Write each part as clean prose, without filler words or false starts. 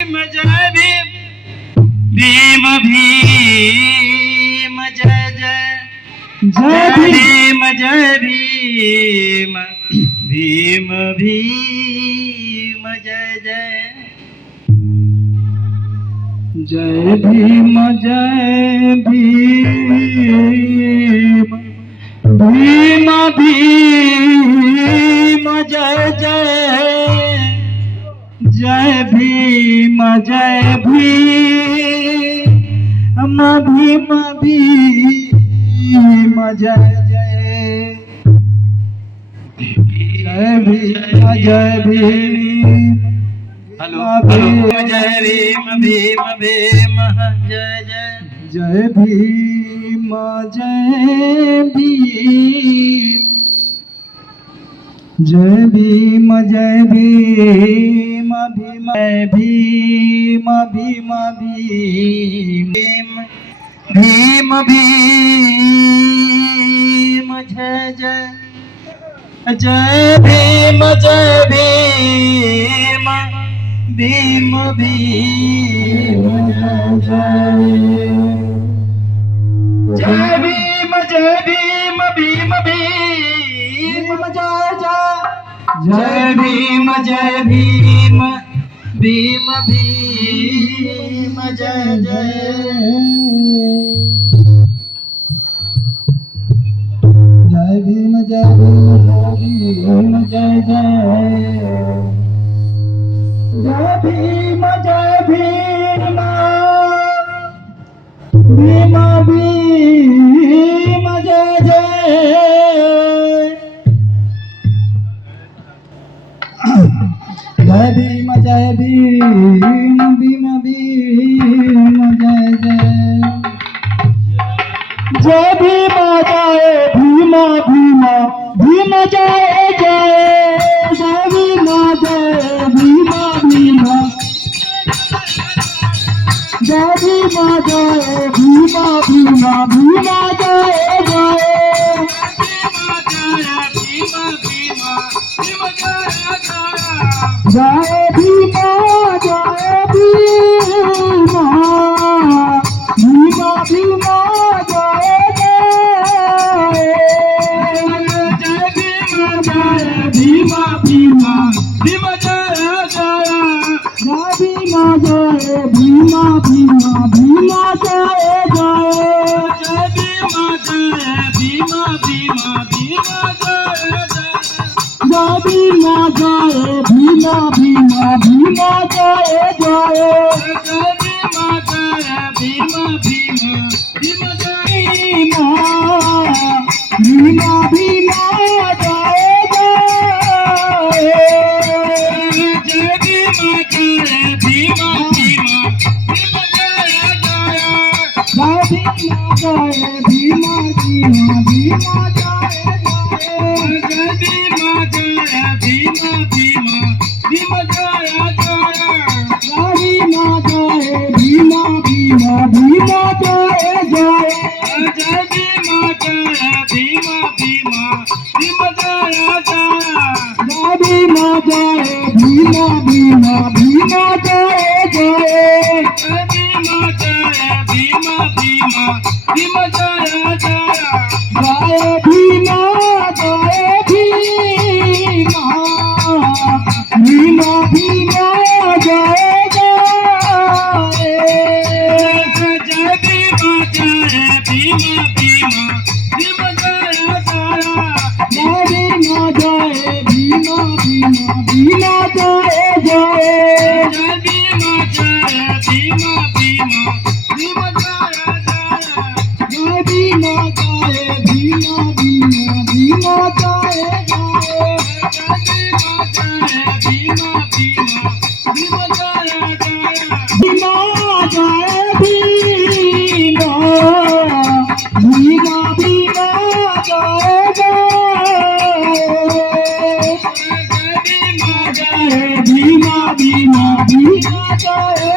जय भीम भीम भीम जय जय जय भीम जय भीम भीम भीम जय जय जय भीम भीम भीम जय जय जय भीम भीम भीम जय जय जय भीम हेलो जय भीम भीम भीम जय जय जय भीम जय भीम जय भीम भीम भीम भीम भीम भीम जय जय जय भीम भीम भीम जय भीम भीम भीम जय जय जय भीम भीम भीम जय जय जय भीम जय भीम जय जय जय भीम भीम भीम जय जय जय भीम भीम भीम जय जय जय भीम भीम भीम जय जय जय भीम भीम जय भीम भीम भीम जय जय जय भीम भीम भीम जय जय जय भीम भीम भीम जय जय जय भीम भीम भीम जय जय भीम भीम भीम जय भीम भीम भीम भीम जय जय भीम भीम भीम जय भीम भीम जय जय भीम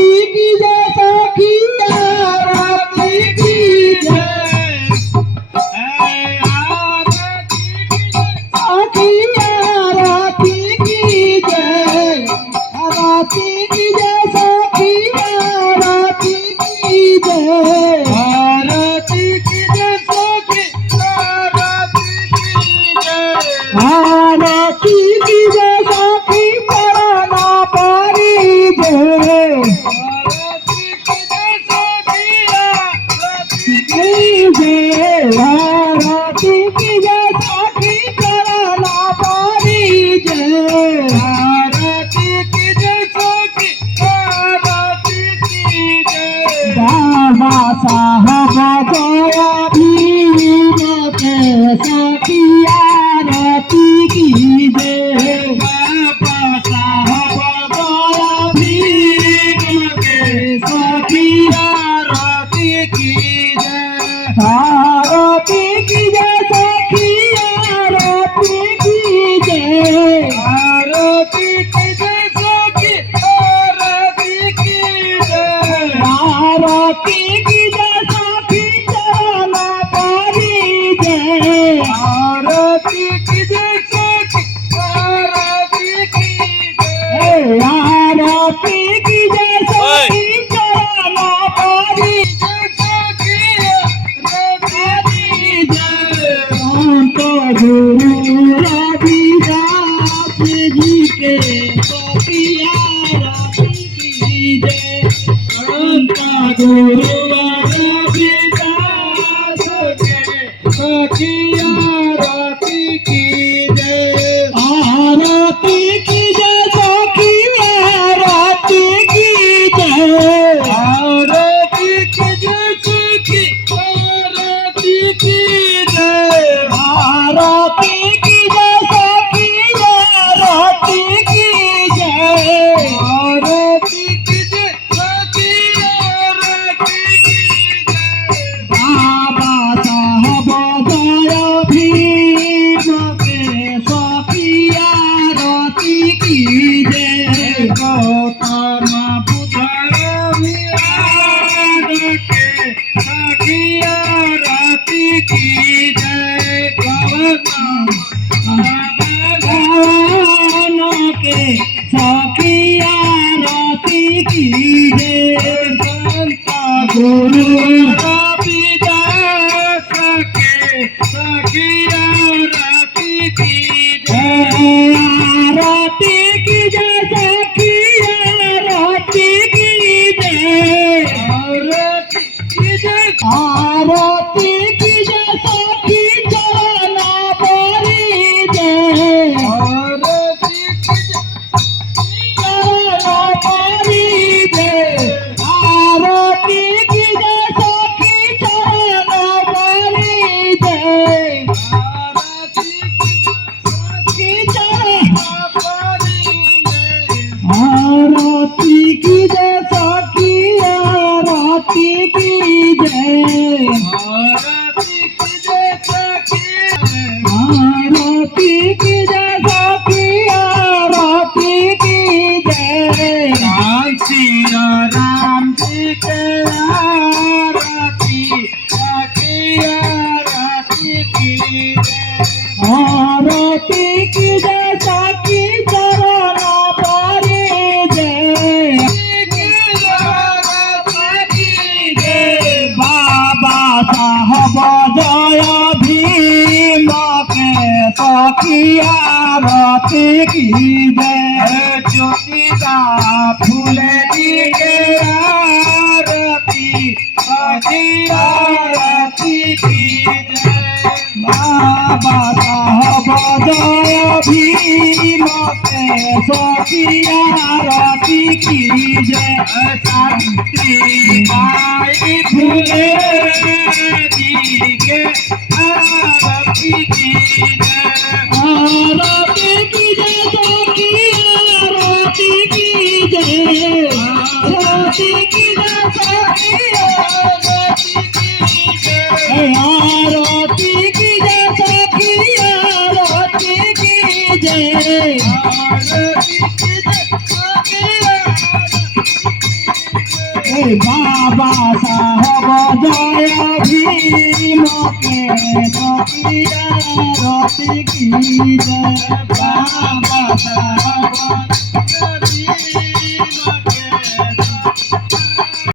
भीम भीम भीम भीम की जय सखी चरण पारी जय आरती की जय सखी आरती की जय बाबा साहब गया भीम के सखी आरती की जय बाबा साहब गया भीम के सखी आरती की जय आरती की जय सखी आरती की जय आरती की जय सखी आरती की जय आरती की जय सखी चरण पारी जय आरती की जय सखी आरती की जय आरती की जय सखी चरण पारी जय सखी आरती जय संत गुरु रविदास जी के सखी आरती की जय संत गुरु रविदास के सखी आरती की जय आरती की जय सखी आरती की जय आरती की जय सखी आरती की जय आरती की जय सखी आरती की जय आरती की जय सखी आरती की जय बाबा साहब गया भीम के सखी आरती की जय गौतम बुद्ध रविदास के सखी आरती की जय गौतम भगवान के सखी आरती की जय संत गुरु रविदास के सखी आरती की जय आरती की जय सखी आरती की जय आरती की जय आरती की जय सखी चरण पारी जय आरती की जय चरण पारी जय आरती की जय सखी चरण पारी जय आरती की चरण पारी जय आरती की जय सखी आरती की जय आरती की जय सखी आरती की जय सखी आरती की जय राम सिया राम जी के आरती सखी आरती की जय आरती की जय सखी चरण पारी जय बाबा साहब गया भीम के सखी आरती की जय ज्योतिबा फूले जी के आरती सखी आरती की जय बाबा साहब गया भीम के सखी आरती की जय सावित्री बाई फूले जी के आरती की जय आरती की जय सखी आरती की जय आरती की जय सखी आरती की जय आरती की जय सखी आरती की जय आरती की जय सखी बाबा साहब गया भीम के सखी आरती की जय बाबा साहब